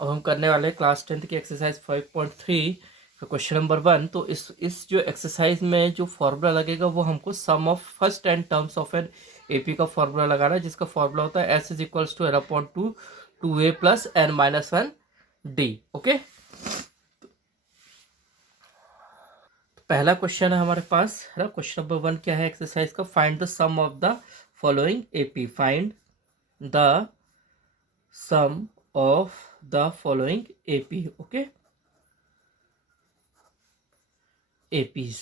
अब हम करने वाले हैं क्लास 10th की एक्सरसाइज 5.3 का क्वेश्चन नंबर 1। तो इस जो एक्सरसाइज में जो फॉर्मूला लगेगा वो हमको sum of first 10 terms of an AP का फॉर्मूला लगाना है, जिसका फॉर्मूला होता है S is equals to N upon two two A plus N minus one D. Okay, पहला क्वेश्चन है हमारे पास, है ना। क्वेश्चन नंबर 1 क्या है एक्सरसाइज का? Find the sum of the following AP. Find the sum of the following AP. Okay, APs,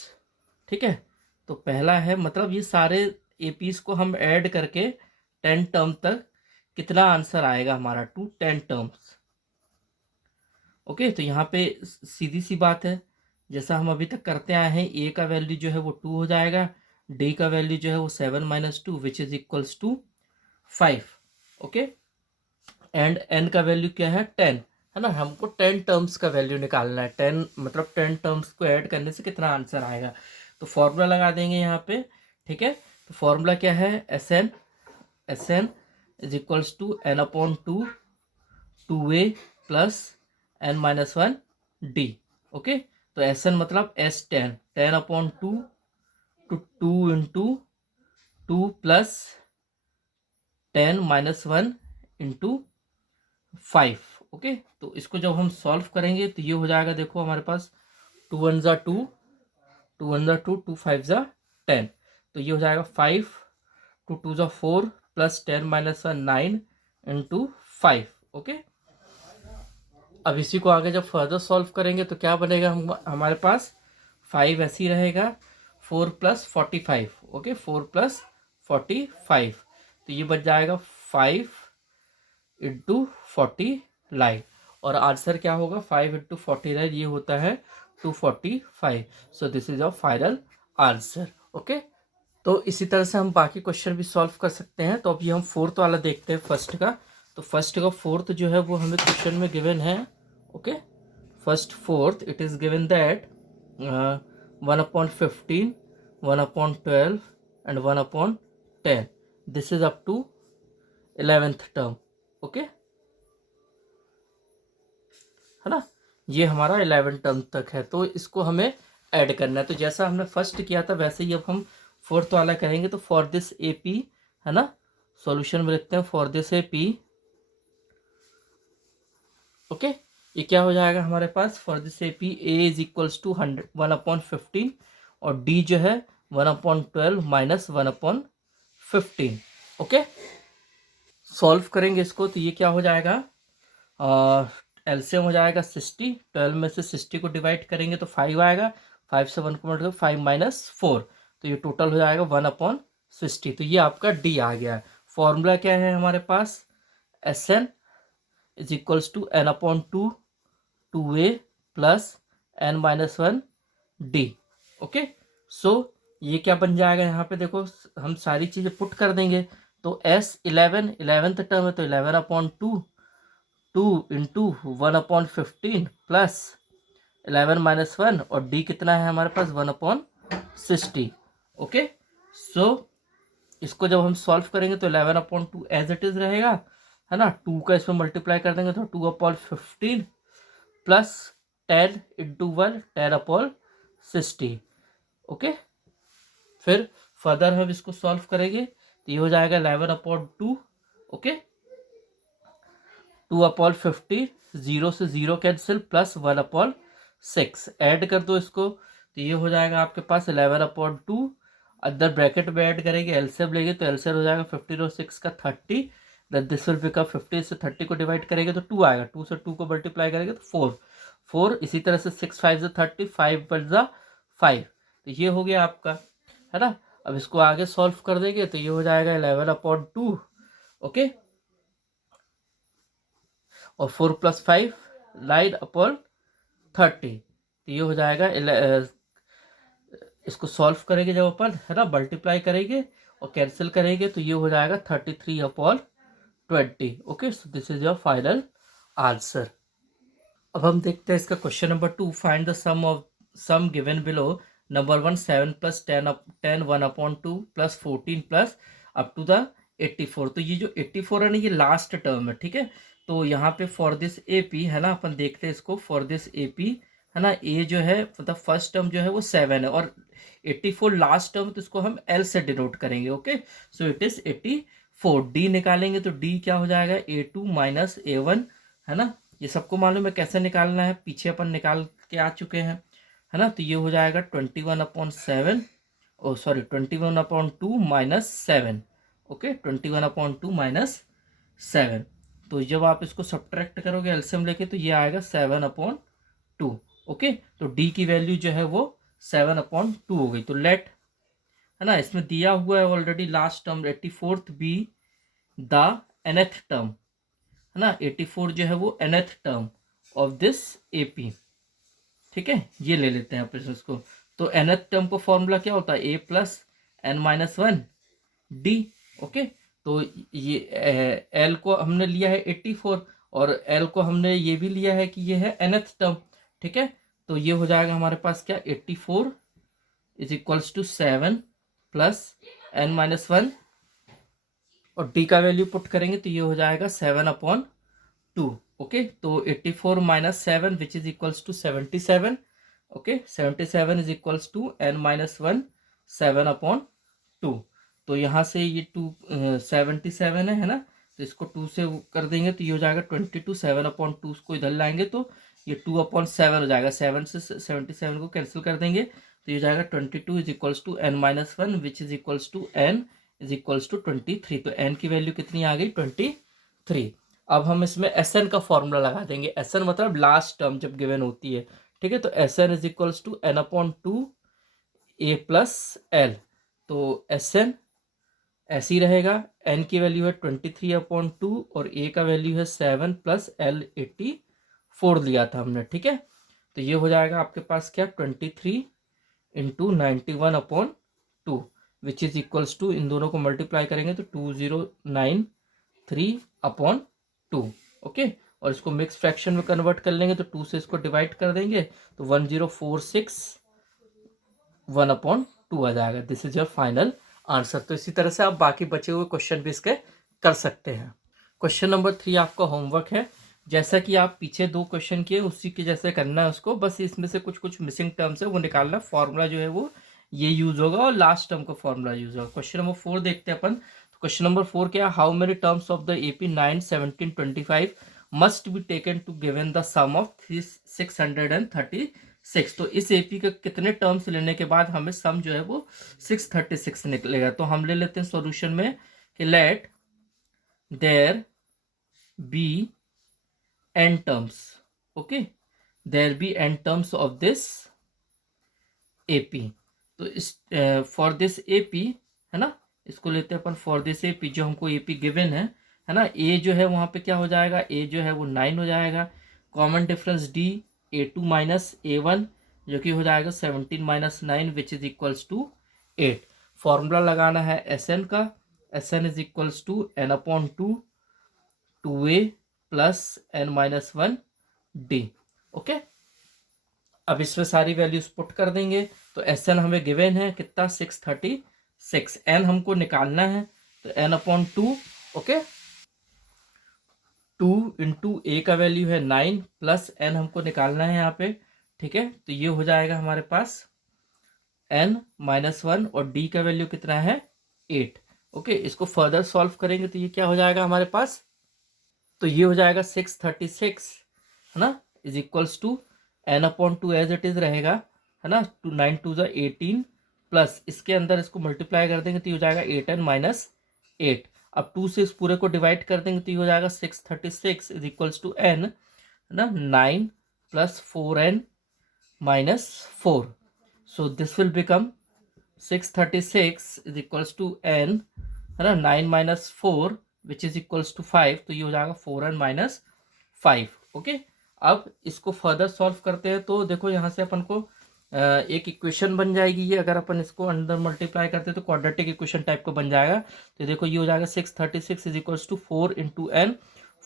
ठीक है। तो पहला है, मतलब ये सारे एपीज को हम ऐड करके 10 टर्म तक कितना आंसर आएगा हमारा, टू 10 टर्म्स। ओके, तो यहाँ पे सीधी सी बात है, जैसा हम अभी तक करते आए हैं, ए का वैल्यू जो है वो 2 हो जाएगा, डी का वैल्यू जो है वो 7 minus 2 which is equals to 5। Okay, and n का वैल्यू क्या है? 10, है ना। हमको 10 टर्म्स का वैल्यू निकालना है। 10 मतलब 10 टर्म्स को ऐड करने से कितना आंसर आएगा। तो फॉर्मूला लगा देंगे यहाँ पे, ठीक है। तो फॉर्मूला क्या है? S N is equals to N upon two two A plus N minus one D. Okay, तो एस एन मतलब S 10 upon two two two into two plus 10 minus one into 5। Okay, तो इसको जब हम solve करेंगे तो ये हो जाएगा, देखो हमारे पास 2 1 ज़ा 2, 2 1 ज़ा 2, 2 5 ज़ा 10, तो ये हो जाएगा 5, 2 2 ज़ा 4 प्लस 10 माइनस 1 9 इंटू 5। ओके, अब इसी को आगे जब फर्दर सॉल्व करेंगे तो क्या बनेगा? हमारे पास 5 ऐसे ही रहेगा, 4 प्लस 45। ओके, 4 प्लस 45, तो ये बच जाएगा 5 इंटू 49, और आंसर क्या होगा? 5 इंटू 49 ये होता है 245। सो this is a final answer. Okay, तो इसी तरह से हम बाकी क्वेश्चन भी सॉल्व कर सकते हैं। तो अभी हम फोर्थ वाला देखते हैं, फर्स्ट का। तो फर्स्ट का फोर्थ जो है वो हमें क्वेश्चन में गिवन है। Okay, first fourth it is given that 1/15, 1/12 and 1/10। This is up to 11th term. Okay, है ना, ये हमारा 11 टर्म तक है, तो इसको हमें ऐड करना है। तो जैसा हमने फर्स्ट किया था वैसे ही अब हम फोर्थ वाला करेंगे। तो फॉर दिस एपी, है ना, सॉल्यूशन में लिखते हैं फॉर दिस एपी। ओके, ये क्या हो जाएगा हमारे पास? For this AP A is equals to 1/15 और डी जो है 1/12 माइनस 1/15। ओके, सॉल्व करेंगे इसको तो ये क्या हो जाएगा? एलसीएम हो जाएगा 60, 12 में से 60 को डिवाइड करेंगे तो 5 आएगा, 5 से 1 को मल्टीप्लाई 5 माइनस 4, तो ये टोटल हो जाएगा 1/60। तो ये आपका डी आ गया है। फॉर्मूला क्या है हमारे पास? S N is equals to N upon two two A plus N minus one D. Okay, so ये क्या बन जाएगा? यहाँ पे देखो हम सारी चीज़ें पुट कर देंगे। तो एस 11th टर्म है, तो 11/2 2 इंटू 1/15 प्लस 11 माइनस 1, और डी कितना है हमारे पास? 1/60। ओके, सो इसको जब हम सॉल्व करेंगे तो 11/2 एज इट इज रहेगा, है ना। 2 का इसमें मल्टीप्लाई कर देंगे तो 2/15 प्लस 10 इंटू 1 10/60। ओके, फिर फर्दर हम इसको सॉल्व करेंगे तो ये हो जाएगा 11/2। ओके, 2/50, 0 से 0 कैंसिल, प्लस 1/6 ऐड कर दो इसको तो ये हो जाएगा आपके पास 11/2। अंदर ब्रैकेट में ऐड करेंगे, एलसीएम लेंगे तो एलसीएम हो जाएगा 15 और 6 का 30। देन दिस विल बिकम 15 से 30 को डिवाइड करेंगे तो 2 आएगा, 2 से 2 को मल्टीप्लाई करेंगे तो 4। इसी तरह से 6 5 से 30, 5 1 जा 5, तो ये हो गया आपका, है ना। अब इसको आगे सॉल्व कर देंगे तो ये हो जाएगा 11/2। ओके, और 4 प्लस 5 9/30, तो ये हो जाएगा इसको सॉल्व करेंगे जब अपन, है ना, मल्टीप्लाई करेंगे और कैंसिल करेंगे तो ये हो जाएगा 33/20। Okay, so this is your final answer. अब हम देखते हैं इसका question number 2। Find the sum given below. Number 1 7 plus 10 1/2 plus 14 plus up to the 84। तो ये जो 84 है ना, ये लास्ट टर्म है, ठीक है। तो यहाँ पे फॉर दिस ए पी है ना, अपन देखते हैं इसको फॉर दिस ए पी है ना, ए जो है मतलब फर्स्ट टर्म जो है वो 7 है और 84 लास्ट टर्म, तो इसको हम एल से डिनोट करेंगे। Okay, so it is 84। D निकालेंगे तो डी क्या हो जाएगा, A2 माइनस A1 है ना, ये सबको मालूम है कैसे निकालना है, पीछे अपन निकाल के आ चुके हैं है ना। तो ये हो जाएगा 21/7, ओ सॉरी 21/2 माइनस 7। Okay, 21/2 minus 7। तो जब आप इसको सब्ट्रैक्ट करोगे एलसीएम लेके तो ये आएगा 7/2। ओके, तो डी की वैल्यू जो है वो 7/2 हो गई। तो लेट है ना, इसमें दिया हुआ है already last term 84th be the nth term है ना, 84 जो है वो nth term of this AP. ठीक है, ये ले लेते हैं आप इसको। तो nth टर्म का फॉर्मूला क्या होता है, a plus n-1 D. Okay, तो ये एल को हमने लिया है 84 और एल को हमने ये भी लिया है कि ये है nth टर्म। ठीक है, तो ये हो जाएगा हमारे पास क्या, 84 is equals to 7 plus n-1 और डी का वैल्यू पुट करेंगे तो ये हो जाएगा 7/2। ओके, तो 84 minus 7 which is equals to 77। Okay, 77 is equals to n-1 7/2। तो यहाँ से ये 77 है ना, तो इसको 2 से कर देंगे तो ये हो जाएगा 22। 7/2 उसको इधर लाएंगे तो ये 2/7 हो जाएगा, 7 से 77 को कैंसिल कर देंगे तो ये हो जाएगा 22 is equals to n-1 which is equals to n is equals to 23। तो n की वैल्यू कितनी आ गई, 23। अब हम इसमें Sn का फॉर्मूला लगा देंगे। Sn मतलब लास्ट टर्म जब गिवन होती है। ठीक है, तो Sn is equals to n/2 a plus l. तो Sn ऐसे ही रहेगा, n की वैल्यू है 23/2 और a का वैल्यू है 7 प्लस l 84 लिया था हमने। ठीक है, तो ये हो जाएगा आपके पास क्या, 23 into 91/2 which is equals to, इन दोनों को मल्टीप्लाई करेंगे तो 2093/2। ओके, और इसको मिक्स फ्रैक्शन में कन्वर्ट कर लेंगे तो 2 से इसको डिवाइड कर देंगे तो 1046 1/2 आ जाएगा। This is your final answer. तो इसी तरह से आप बाकी बचे हुए क्वेश्चन भी इसके कर सकते हैं। क्वेश्चन नंबर 3 आपका होमवर्क है। जैसा कि आप पीछे 2 क्वेश्चन किए उसी के जैसे करना है उसको, बस इसमें से कुछ कुछ मिसिंग टर्म्स है वो निकालना। फॉर्मूला जो है वो ये यूज होगा और लास्ट टर्म का फॉर्मूला यूज होगा। क्वेश्चन नंबर 4 देखते हैं अपन। तो क्वेश्चन नंबर 4 क्या, how many terms of the AP 9, 17, 25 must be taken to given the sum of 636। तो इस AP के कितने टर्म्स लेने के बाद हमें सम जो है वो 636 निकलेगा। तो हम ले लेते हैं सॉल्यूशन में कि let there be n terms। Okay, there be n terms of this AP। तो इस फॉर दिस AP है ना, इसको लेते हैं अपन फॉर दिस AP जो हमको AP गिवन है ना। A जो है वहाँ पे क्या हो जाएगा, A जो है वो 9 हो जाएगा। Common difference D, A2 minus A1 जो कि हो जाएगा 17 minus 9 which is equals to 8। Formula लगाना है Sn का, Sn is equals to n/2 2a plus n-1 d। Okay, अब इसमें सारी वैल्यूज पुट कर देंगे तो Sn हमें गिवन है कितना, 636। n हमको निकालना है तो n/2। ओके, 2 इंटू a का वैल्यू है 9 प्लस n हमको निकालना है यहाँ पे। ठीक है, तो ये हो जाएगा हमारे पास n-1 और d का वैल्यू कितना है, 8। ओके, इसको फर्दर सॉल्व करेंगे तो ये क्या हो जाएगा हमारे पास, तो ये हो जाएगा 636 है ना, is equals to n/2 as it is रहेगा है ना, 9 2 18 प्लस इसके अंदर इसको मल्टीप्लाई कर देंगे तो ये हो जाएगा 8n माइनस 8। अब 2 से इस पूरे को डिवाइड कर देंगे तो ये हो जाएगा 636 इज इक्वल्स टू n है ना, 9 plus 4n minus 4। So this will become 636 is equals to n है ना, 9 minus 4 which is equals to 5। तो ये हो जाएगा 4n माइनस 5। ओके, अब इसको फर्दर सॉल्व करते हैं तो देखो यहाँ से अपन को एक इक्वेशन बन जाएगी ये। अगर अपन इसको अंदर मल्टीप्लाई करते हैं तो क्वाड्रेटिक इक्वेशन टाइप का बन जाएगा। तो देखो ये हो जाएगा 636 is equals to 4 into n,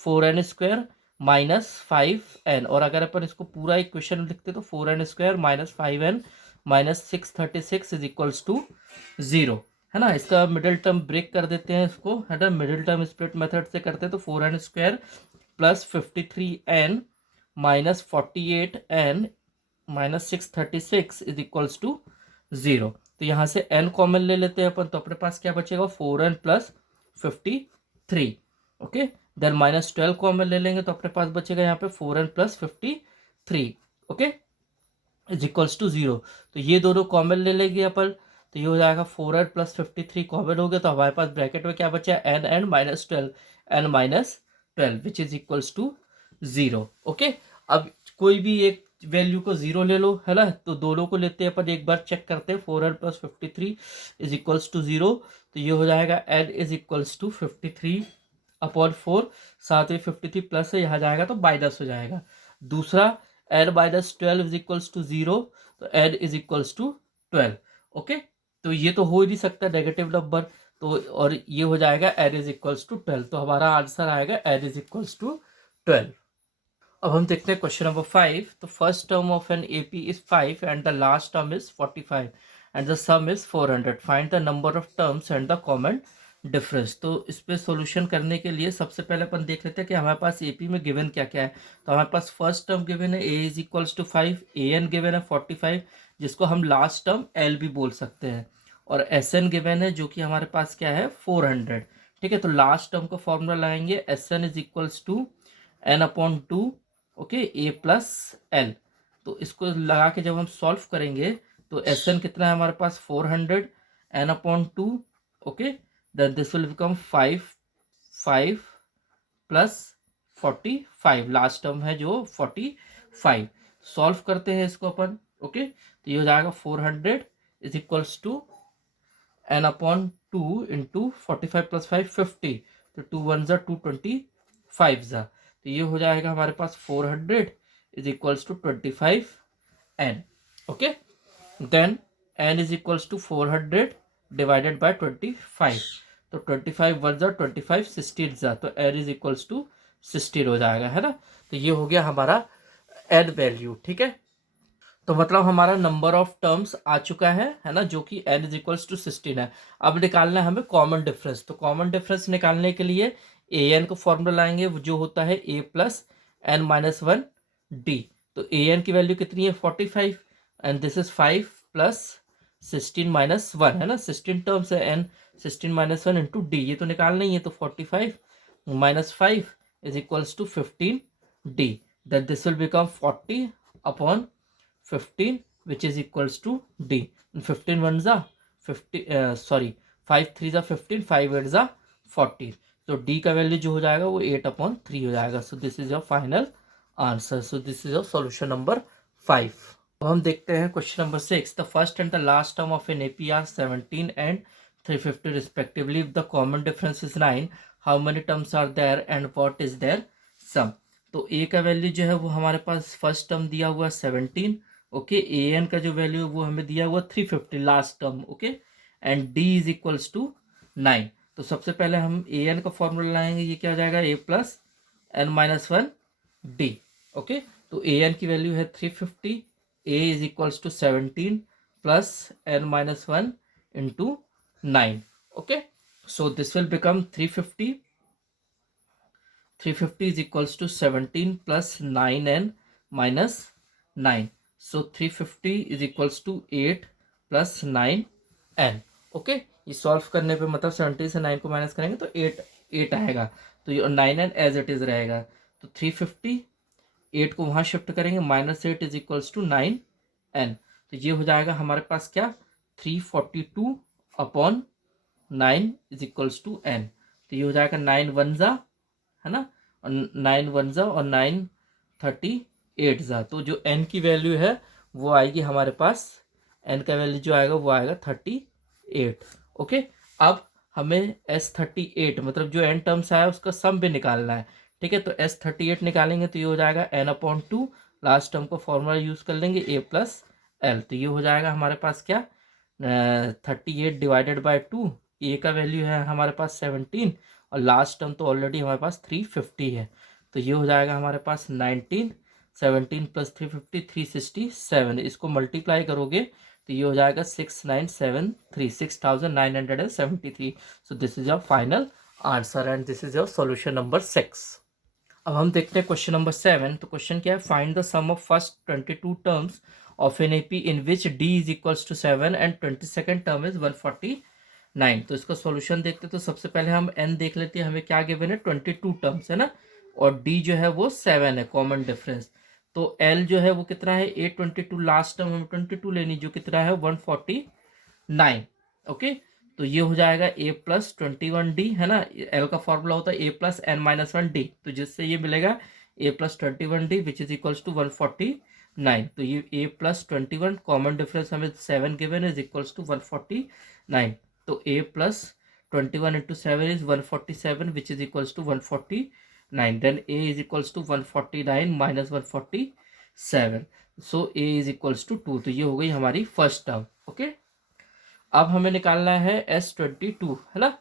4n square minus 5n। और अगर अपन इसको पूरा इक्वेशन लिखते तो 4n square minus 5n minus 636 is equals to 0 है ना। इसका मिडिल टर्म ब्रेक कर देते हैं इसको है ना, मिडिल टर्म स्प्लिट मेथड से करते हैं तो 4n square plus 53n minus 48n minus 636 is equals to 0। तो यहाँ से n कॉमन ले लेते हैं अपन, तो अपने पास क्या बचेगा 4n plus 53। Okay, then minus 12 common ले लेंगे तो अपने पास बचेगा यहाँ पे 4n plus 53। Okay, is equals to 0। तो ये दोनों कॉमन ले लेंगे अपन, तो ये हो जाएगा 4n प्लस 53 कॉमन हो गया, तो हमारे पास ब्रैकेट में क्या बचा है n minus 12, n minus 12 which is equals to 0। Okay, अब कोई भी एक वैल्यू को 0 ले लो, है ना, तो दोनों को लेते हैं अपन, एक बार चेक करते हैं 4n plus 53 is equals to 0। तो ये हो जाएगा n is equals to 53 upon 4, साथ में 53 प्लस है, यहाँ जाएगा तो माइनस हो जाएगा। दूसरा n minus 12 is equals to 0, तो n is equals to 12। Okay, तो ये तो हो ही नहीं सकता नेगेटिव नंबर, तो और ये हो जाएगा n इज इक्वल्स टू 12, तो हमारा आंसर आएगा n इज इक्वल्स टू 12। अब हम देखते हैं क्वेश्चन नंबर 5। तो first term of an AP is 5 and the last term is 45 and the some is 400, find the number of terms and the common difference. तो इस पे solution करने के लिए सबसे पहले अपन देख लेते हैं कि हमारे पास एपी में गिवन क्या क्या है। तो हमारे पास फर्स्ट टर्म गिवन है a is equals to 5, an given है 45, जिसको हम लास्ट टर्म l भी बोल सकते हैं, और sn गिवन है जो कि हमारे पास क्या है 400। ठीक है, तो लास्ट टर्म का फॉर्मूला लाएंगे sn is equals to n upon 2, okay, a plus l। तो इसको लगा के जब हम सॉल्व करेंगे तो sn कितना है हमारे पास 400, n upon 2, okay, then this will become 5 plus 45, last term है जो 45। सॉल्व करते हैं इसको अपन, ओके, तो ये हो जाएगा 400 is equals to n upon 2 into 45 plus 5 50, तो 2 1 ज़ा 2 25 ज़ा, तो ये हो जाएगा हमारे पास 400 is equals to 25n। Okay, then n is equals to 400 divided by 25, तो 25 1 ज़ा 25 16 ज़ा, तो n इज इक्वल्स टू 16 हो जाएगा, है ना। तो ये हो गया हमारा n वैल्यू। ठीक है, तो मतलब हमारा नंबर ऑफ टर्म्स आ चुका है ना, जो कि n इज इक्वल्स टू 16 है। अब निकालना है हमें कॉमन डिफरेंस। तो कॉमन डिफरेंस निकालने के लिए an को फॉर्मूला लाएंगे जो होता है a plus n minus 1 d। तो an की वैल्यू कितनी है 45 and this is 5 plus 16 minus 1, है ना, 16 टर्म्स है n, 16 माइनस 1 इंटू डी, ये तो निकालना ही है, तो 45 minus 5 is equals to 15 d, that this will become 40 upon 15 which is equals to d। 15 1 जा 50, सॉरी 5 3 जा 15, 5 8 जा 40, तो d का वैल्यू जो हो जाएगा वो 8 अपॉन 3 हो जाएगा। So this is your final answer. So this is your solution number 5। अब हम देखते हैं question number 6। The first and the last term of an AP are 17 and 350 respectively. The common difference is 9, how many terms are there and what is their sum. तो a का value जो है वो हमारे पास फर्स्ट टर्म दिया हुआ 17, okay, an का जो वैल्यू है वो हमें दिया हुआ 350 last term, okay, and d is equals to 9। तो सबसे पहले हम an का फॉर्मूला लाएंगे, ये क्या हो जाएगा a plus n minus 1 d। Okay, तो an की वैल्यू है 350, a is equals to 17 plus n minus 1 into 9। Okay, so this will become 350 is equals to 17 plus 9n minus 9. So 350 is equals to 8 plus 9n. Okay, ये solve करने पे मतलब 17 से 9 को minus करेंगे तो 8 आएगा, तो ये 9n एज इट इज रहेगा। तो 350 8 को वहाँ शिफ्ट करेंगे, minus 8 is equals to 9n, तो ये हो जाएगा हमारे पास क्या 342 upon 9 is equals to n। तो ये हो जाएगा 9 1 ज़ा, है ना, और 9 1 ज़ा और 9 38 ज़ा, तो जो n की वैल्यू है वो आएगी हमारे पास, n का वैल्यू जो आएगा वो आएगा 38। ओके, अब हमें S38 मतलब जो n टर्म्स आया उसका सम भी निकालना है। ठीक है, तो S38 निकालेंगे तो ये हो जाएगा n अपॉन 2, लास्ट टर्म को फॉर्मूला यूज़ कर लेंगे a प्लस l, तो ये हो जाएगा हमारे पास क्या 38 डिवाइडेड बाई 2, a का वैल्यू है हमारे पास 17 और लास्ट टर्म तो ऑलरेडी हमारे पास 350 है, तो ये हो जाएगा हमारे पास 19, 17 प्लस 350 367, इसको मल्टीप्लाई करोगे तो ये हो जाएगा 6973 सो this is your final answer and this is your solution number 6। अब हम देखते हैं क्वेश्चन नंबर 7। तो क्वेश्चन क्या है, find the sum of first 22 terms of an AP in which d is equals to 7 and 22nd term is 149। तो इसका solution देखते हैं। तो सबसे पहले हम एन देख लेते हैं, हमें क्या गिवन है, 22 टर्म्स है ना, और डी जो है वो 7 है, कॉमन डिफरेंस। तो एल जो है वो कितना है, 822, लास्ट टर्म हमें 22 लेनी, जो कितना है 149। ओके, तो ये हो जाएगा a प्लस 21d है ना, एल का फॉर्मूला होता है a plus n minus 1d, तो जिससे ये मिलेगा a plus 21d which is equals to 149। तो ये a प्लस 21, कॉमन डिफरेंस हमें 7 गिवन इज इक्वल्स टू 149। तो a plus 21 into 7 is 147 which is equals to 149। Then a is equals to 149 minus 147, so a is equals to 2। तो ये हो गई हमारी first term. Okay, अब हमें निकालना है S22 है ना,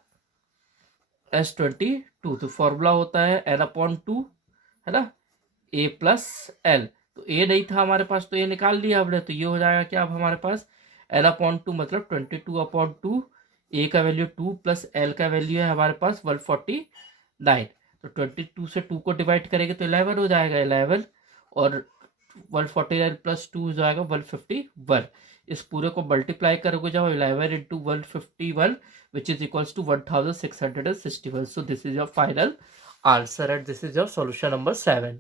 S22। तो फॉर्मूला होता है n/2 है ना, a प्लस एल। तो a नहीं था हमारे पास, तो ये निकाल लिया हमने। तो ये हो जाएगा क्या, अब हमारे पास n/2 मतलब 22/2, a का वैल्यू 2 प्लस l का वैल्यू है हमारे पास 149। तो 22 से 2 को डिवाइड करेंगे तो 11 हो जाएगा, 11, और 149 प्लस 2 हो जाएगा 151। इस पूरे को मल्टीप्लाई करोगे जब 11 into 151 which is equals to 1661। So this is your final answer and this is your solution number 7।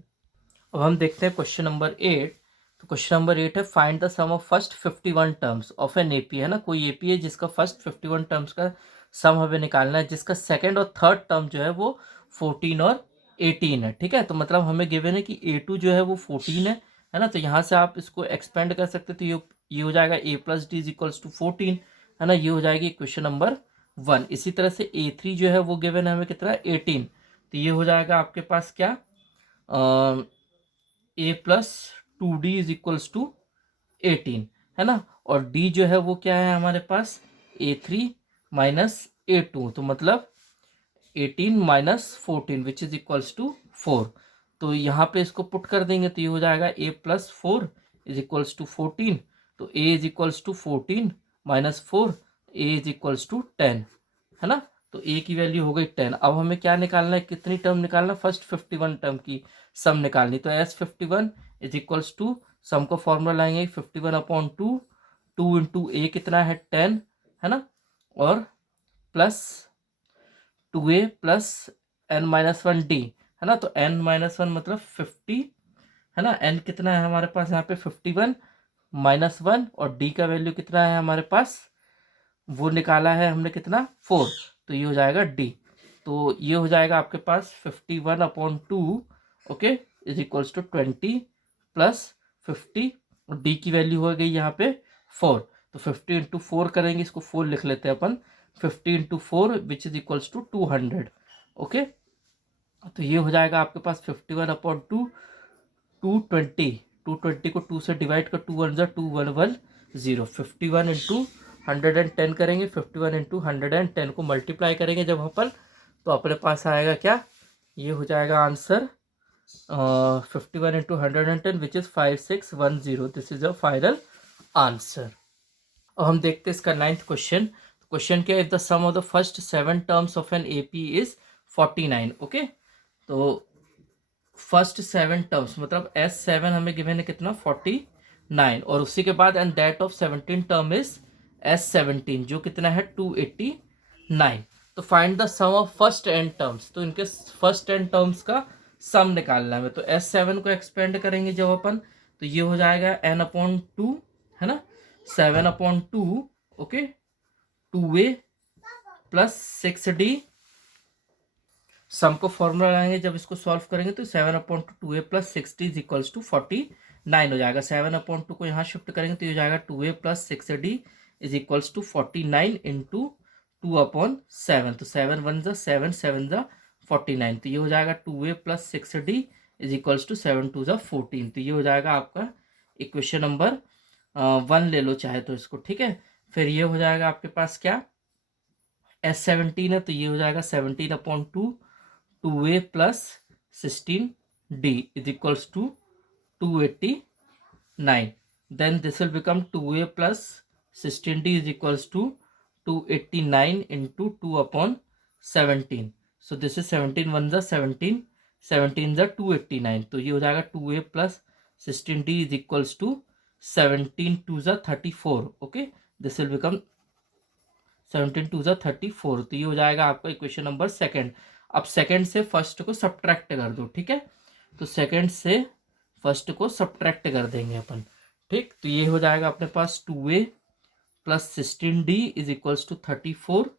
अब हम देखते हैं क्वेश्चन नंबर 8। तो क्वेश्चन नंबर 8 है, find the sum of first 51 terms of an AP है ना, कोई एपी है जिसका फर्स्ट 51 टर्म्स का सम हमें निकालना है, जिसका सेकंड और थर्ड टर्म जो है वो 14 और 18 है। ठीक है, तो मतलब हमें गिवन है कि a2 जो है वो 14 है ना, तो यहाँ से आप इसको एक्सपेंड कर सकते, तो ये हो जाएगा a plus d is equals to 14 है ना, ये हो जाएगी क्वेश्चन नंबर 1। इसी तरह से a3 जो है वो गिवन है हमें कितना, 18। तो ये हो जाएगा आपके पास क्या, a plus 2d is equals to 18 है ना, और d जो है वो क्या है हमारे पास, a3 माइनस a2, तो मतलब 18 minus 14 which is equals to 4। तो यहाँ पे इसको पुट कर देंगे तो ये हो जाएगा a plus 4 is equals to 14। तो a is equals to 14 minus 4, a is equals to 10 है ना। तो a की वैल्यू हो गई 10। अब हमें क्या निकालना है, कितनी टर्म निकालना, फर्स्ट 51 टर्म की सम निकालनी। तो S51 इज इक्वल्स टू, सम को फॉर्मूला लाएंगे 51/2, 2 इंटू a कितना है 10 है ना, और प्लस 2a प्लस n-1d है ना। तो n-1 मतलब 50 है ना, n कितना है हमारे पास यहाँ पे 51 -1, और d का वैल्यू कितना है हमारे पास, वो निकाला है हमने कितना 4। तो ये हो जाएगा d। तो ये हो जाएगा आपके पास 51/2 okay is equals to 20 plus 50, और d की वैल्यू हो गई यहाँ पे 4। तो 50 इंटू 4 करेंगे, इसको 4 लिख लेते हैं अपन, 50 into 4 which is equals to 200। Okay, तो ये हो जाएगा आपके पास 51/2, 220 को 2 से डिवाइड कर, 2 1 ज़ा 2 1 1 0, 51 इंटू 110 करेंगे, 51 इंटू 110 को मल्टीप्लाई करेंगे जब अपन, तो अपने पास आएगा क्या, ये हो जाएगा answer 51 into 110 which is 5610। This is a final answer. अब हम देखते हैं इसका 9th क्वेश्चन। क्वेश्चन क्या है, if the sum of the first 7 terms of an AP is 49। Okay, तो फर्स्ट 7 टर्म्स मतलब S7 हमें गिवन है कितना 49, और उसी के बाद and that of 17 term is S17 जो कितना है 289। तो find the sum of first n terms, तो इनके फर्स्ट एन टर्म्स का सम निकालना है। तो S7 को एक्सपेंड करेंगे जब अपन, तो ये हो जाएगा n/2 है ना, 7/2 ओके, 2a प्लस 6d, सम को फॉर्मूला लाएंगे जब इसको सॉल्व करेंगे तो 7/2a plus 6d is equals to 49 हो जाएगा। 7/2 को यहाँ शिफ्ट करेंगे तो ये हो जाएगा 2a plus 6d is equals to 49 into 2/7। तो 7 1 ज़ा 7 7 ज़ा 49, तो ये हो जाएगा 2a plus 6d is equals to 7 2 ज़ा 14। तो ये हो जाएगा आपका इक्वेशन नंबर 1 ले लो चाहे तो इसको, ठीक है। फिर ये हो जाएगा आपके पास क्या, S17 है तो ये हो जाएगा 17/2 2a plus 16d is equals to 289। Then this will become 2a plus 16d is equals to 289 into 2/17। So this is 17 1 ज़ा 17 17 ज़ा 289, तो ये हो जाएगा 2a plus 16d is equals to 17 2 ज़ा 34। ओके, दिस विल बिकम 17 2 ज़ा 34, तो ये हो जाएगा आपका इक्वेशन नंबर सेकंड। अब सेकंड से फर्स्ट को सब्ट्रैक्ट कर दो, ठीक है, तो सेकंड से फर्स्ट को सब्ट्रैक्ट कर देंगे अपन, ठीक, तो ये हो जाएगा अपने पास 2a plus 16d is equals to 34,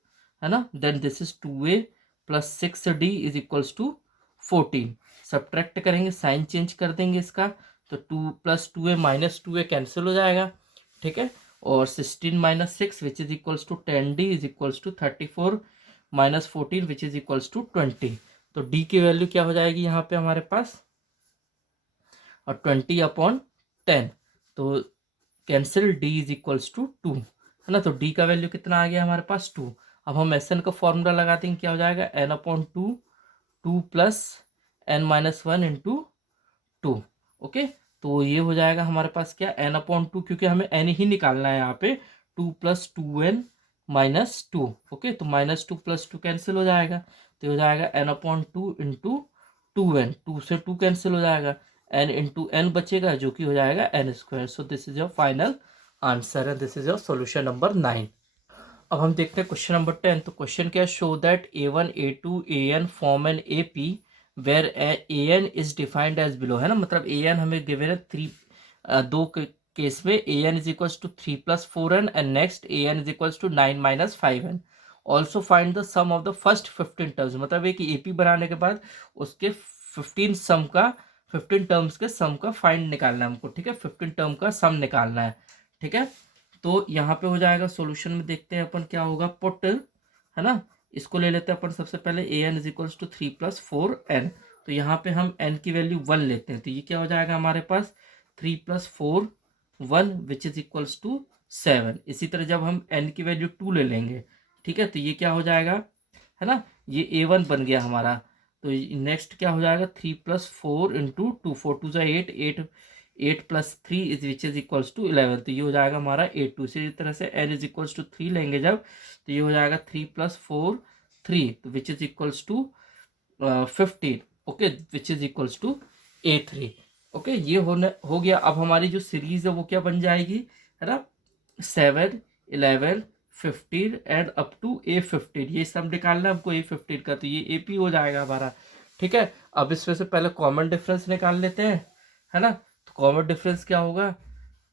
है ना, then this is 2a plus 6d is equals to 14। Subtract करेंगे, साइन चेंज कर देंगे इसका, तो 2 plus 2a minus 2a cancel हो जाएगा, ठीक है, और 16 minus 6 which is equals to 10d is equals to 34 minus 14 which is equals to 20। तो d की वैल्यू क्या हो जाएगी यहाँ पे हमारे पास, और 20/10, तो cancel d is equals to 2, है ना, तो d का वैल्यू कितना आ गया हमारे पास 2। अब हम एस एन का फॉर्मूला लगाते हैं, क्या हो जाएगा n/2, 2 plus n-1 into 2। Okay, तो ये हो जाएगा हमारे पास क्या, n/2, क्योंकि हमें n ही निकालना है यहाँ पे, 2 प्लस 2n माइनस 2। ओके, तो माइनस 2 प्लस 2 कैंसिल हो जाएगा, तो ये हो जाएगा n/2 इंटू 2n, 2 से 2 कैंसिल हो जाएगा, n इंटू n बचेगा जो कि हो जाएगा n²। So this is your final answer and this is your solution number 9। अब हम देखते हैं क्वेश्चन नंबर 10। तो क्वेश्चन क्या है, show that a1 a2 an form an AP where an is defined as below, है ना, मतलब an हमें गिवन है दो केस में an is equals to 3 plus 4n and next an is equals to 9 minus 5n। Also find the sum of the first 15 terms, मतलब एक AP बनाने के बाद उसके 15 टर्म्स के सम का फाइंड निकालना है हमको, ठीक है, 15 टर्म का सम निकालना है, ठीक है। तो यहाँ पे हो जाएगा सॉल्यूशन में, देखते हैं अपन क्या होगा, पुट, है ना, इसको ले लेते हैं अपन सबसे पहले, A N is equals to 3 plus 4n, तो यहाँ पे हम n की वैल्यू 1 लेते हैं, तो ये क्या हो जाएगा हमारे पास 3 plus 4 1 which is equals to 7। इसी तरह जब हम n की वैल्यू 2 ले लेंगे, ठीक है, तो ये क्या हो जाएगा, है ना, ये a1 बन गया हमारा, तो नेक्स्ट क्या हो जाएगा 3 प्लस 4 इंटू 2, 4 2 ज़ा 8, 8 plus 3 is which is equals to 11, तो ये हो जाएगा हमारा 8 2। इसी तरह से n इज इक्वल्स टू 3 लेंगे जब, तो ये हो जाएगा 3 प्लस 4 3, तो which is equals to 15। Okay, which is equals to a3। Okay, ये हो गया। अब हमारी जो सीरीज है वो क्या बन जाएगी, है ना, 7 11 15 एंड अप टू a15, ये सब निकालना है हमको a15 का, तो ये AP हो जाएगा हमारा, ठीक है। अब इसमें से पहले कॉमन डिफरेंस निकाल लेते हैं, है ना, तो कॉमन डिफरेंस क्या होगा,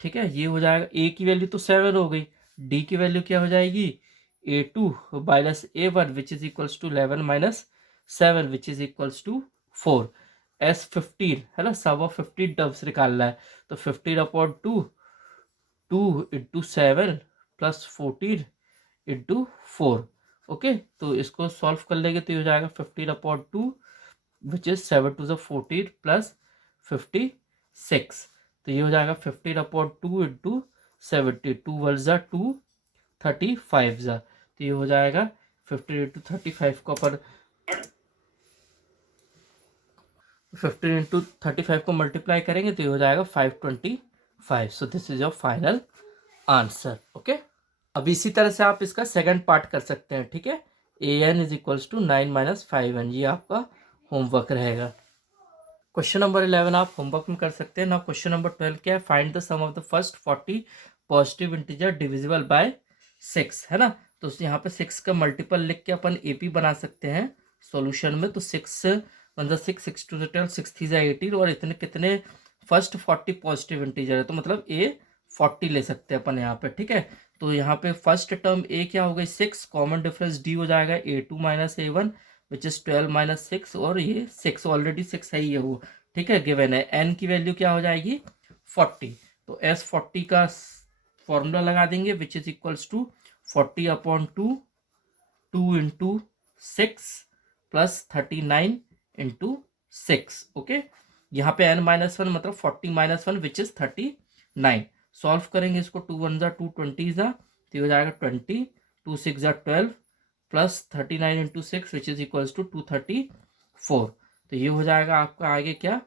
ठीक है, ये हो जाएगा, a की वैल्यू तो 7 हो गई, d की वैल्यू क्या हो जाएगी a2 minus a1 which is equals to 11 minus 7 which is equals to 4। s15, है ना, सब ऑफ 15 टर्म्स निकालना है, तो 15/2 2 इंटू 7 प्लस 14 इंटू 4। ओके, तो इसको सॉल्व कर लेंगे तो ये हो जाएगा 15/2 विच इज 7 2 ज़ा 14 प्लस 56, तो ये हो जाएगा 15/2 इंटू 70, 2 1 ज़ा 2 35 ज़ा, तो ये हो जाएगा 15 इंटू 35 को अपन 15 इंटू 35 को मल्टीप्लाई करेंगे तो ये हो जाएगा 525। सो this is your final answer. Okay, अब इसी तरह से आप इसका सेकंड पार्ट कर सकते हैं, ठीक है, an is equals to 9 minus 5n, ये आपका होमवर्क रहेगा। क्वेश्चन नंबर 11 आप होमवर्क में कर सकते हैं ना। क्वेश्चन नंबर 12 क्या है, find the sum of the first 40 positive integer divisible by 6, है ना, तो यहाँ पे 6 का मल्टीपल लिख के अपन AP बना सकते हैं सॉल्यूशन में, तो 6 1 ज़ा 6 6 2 ज़ा 12 6 3 ज़ा 18, और इतने कितने फर्स्ट 40 पॉजिटिव इंटीजर है, तो मतलब A 40 ले सकते हैं अपन यहाँ पे, ठीक है। तो यहाँ पे फर्स्ट टर्म A क्या हो गई 6, कॉमन डिफरेंस D हो जाएगा A2 minus A1 which is 12 minus 6, और ये 6 ऑलरेडी 6 है, ये वो, ठीक है, गिवन है। n की वैल्यू क्या हो जाएगी 40, तो S40 का फॉर्मूला लगा देंगे which is equals to 40/2 2 into 6 plus 39 into 6। Okay, यहाँ पे n-1 मतलब 40 माइनस 1 विच इज 39। सॉल्व करेंगे इसको, 2 1 ज़ा 2 20 ज़ा, तो हो जाएगा 20, 2 6 ज़ा 12 प्लस 39 into 6 which is equals to 234, तो ये हो जाएगा आपका आगे क्या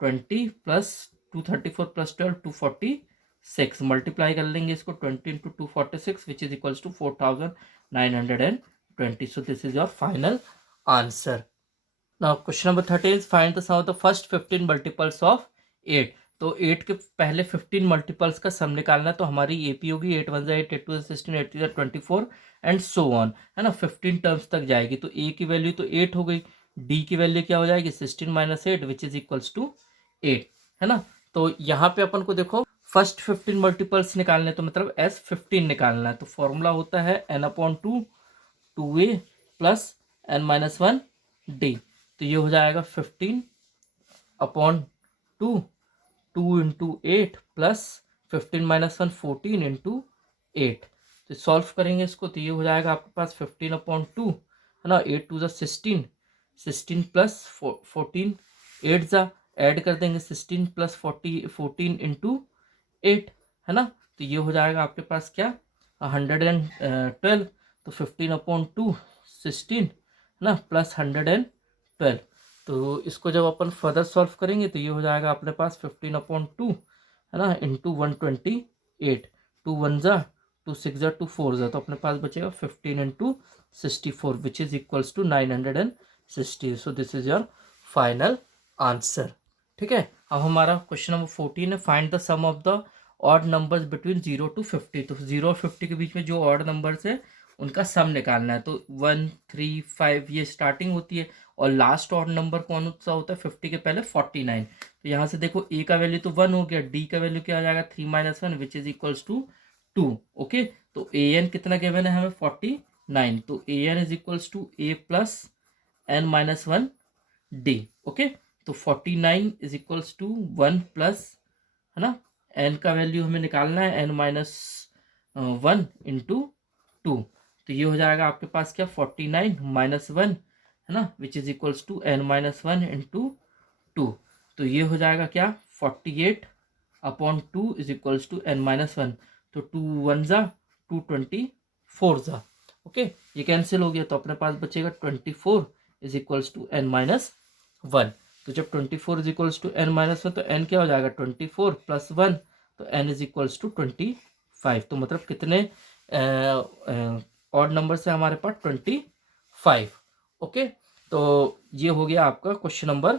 20 प्लस 234 प्लस 12 246, मल्टीप्लाई कर लेंगे इसको 20 into 246 which is equals to 4920। So this is your final answer. Now question number 13 find the sum of the first 15 multiples of 8। तो 8 के पहले 15 मल्टीपल्स का सम निकालना है। तो हमारी एपी होगी 8 1 8, 8 2 16, 8 3 24 एंड सो ऑन, है ना। 15 टर्म्स तक जाएगी। तो ए की वैल्यू तो 8 हो गई, डी की वैल्यू क्या हो जाएगी 16 minus 8 which is equals to 8, है ना। तो यहाँ पे अपन को देखो फर्स्ट 15 मल्टीपल्स निकालने, तो मतलब एस 15 निकालना है। तो फॉर्मूला होता है n/2 2a plus n-1 D. तो ये हो जाएगा 15/2, 2 इंटू 8 प्लस 15 माइनस 1 14 इंटू 8। तो सॉल्व करेंगे इसको, तो ये हो जाएगा आपके पास 15/2, है ना। 8 2 16, 16 प्लस 14, 8 जा ऐड कर देंगे 16 प्लस 14 इंटू 8, है ना। तो ये हो जाएगा आपके पास क्या 112। तो 15/2 16, है ना, प्लस 112। तो इसको जब अपन फर्दर सॉल्व करेंगे तो ये हो जाएगा अपने पास 15/2, है ना, इंटू 128। 2 1 जा 2 6 जा 2 4 जा, तो अपने पास बचेगा 15 into 64 which is equals to 960। So this is your final answer. ठीक है। अब हमारा क्वेश्चन नंबर 14 है find the sum of the odd numbers between 0 to 50। तो 0 और 50 के बीच में जो ऑड नंबर्स है उनका सम निकालना है। तो 1 3 5 ये स्टार्टिंग होती है, और लास्ट ऑड नंबर कौन सा होता है 50 के पहले 49। तो यहाँ से देखो ए का वैल्यू तो 1 हो गया, डी का वैल्यू क्या आ जाएगा 3 minus 1 which is equals to 2। Okay. तो ए एन कितना गिवन है हमें 49। तो A N is equals to A plus n-1 D. Okay. तो 49 इज इक्वल्स टू 1 प्लस, है ना, एन का वैल्यू हमें निकालना है n-1 इंटू 2। तो ये हो जाएगा आपके पास क्या 49 माइनस 1, है ना, which is equals to n-1 into 2। तो ये हो जाएगा क्या 48/2 इज इक्वल्स टू n-1। तो 2 1 जा 2 24 जा। ओके। ये कैंसिल हो गया, तो अपने पास बचेगा 24 इज इक्वल्स टू n-1। तो जब 24 इज इक्वल्स टू n-1, तो n क्या हो जाएगा 24 प्लस 1, तो n इज इक्वल्स टू 25। तो मतलब कितने ऑड नंबर से हमारे पास 25। ओके। तो ये हो गया आपका क्वेश्चन नंबर